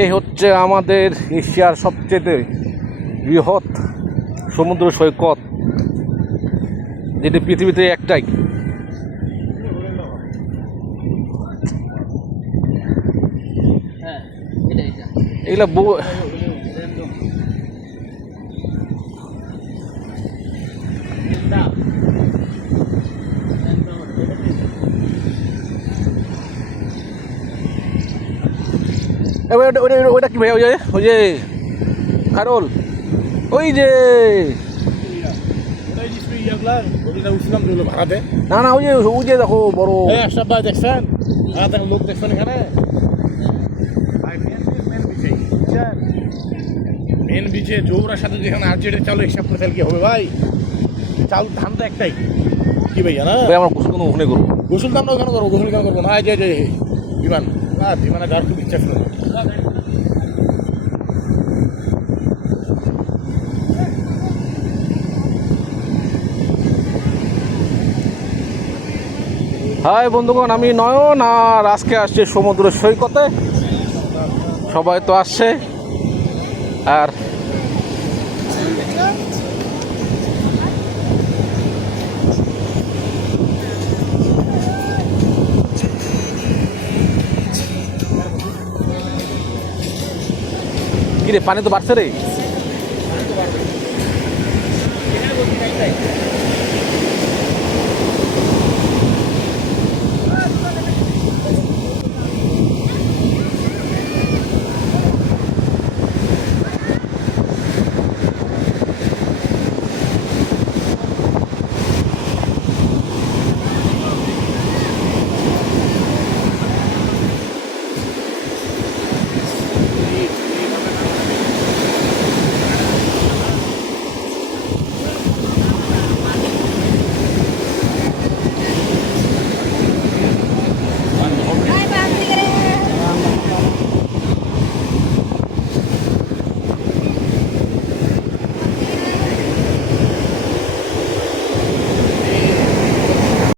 এই হচ্ছে আমাদের এশিয়ার সবচেয়ে বৃহৎ সমুদ্র সৈকত, যেটি পৃথিবীতে একটাই। এগুলা ওইটা কি ভাই? ওই যে খারুল, ওই যে না না, ওই যে দেখো বড় দেখছেন লোক দেখছেন এখানে মেন বিচে জৌরার সাথে যেখানে আর্জেন্টে চালু হিসাব করে তাহলে কি হবে ভাই? চাল ধান তো একটাই কি ভাইয়া না ভাই, আমার গোসল ওখানে করবো। গোসল তো আমরা ওখানে করবো, গোসল কেন করবো না? যে বিমান বিমানে যাওয়ার খুব ইচ্ছা ছিল। হাই বন্ধুগণ, আমি নয়ন, আর আজকে আসছে সমুদ্র সৈকতে। সবাই তো আসছে, আর কিরে পানি তো বাড়ছে রে।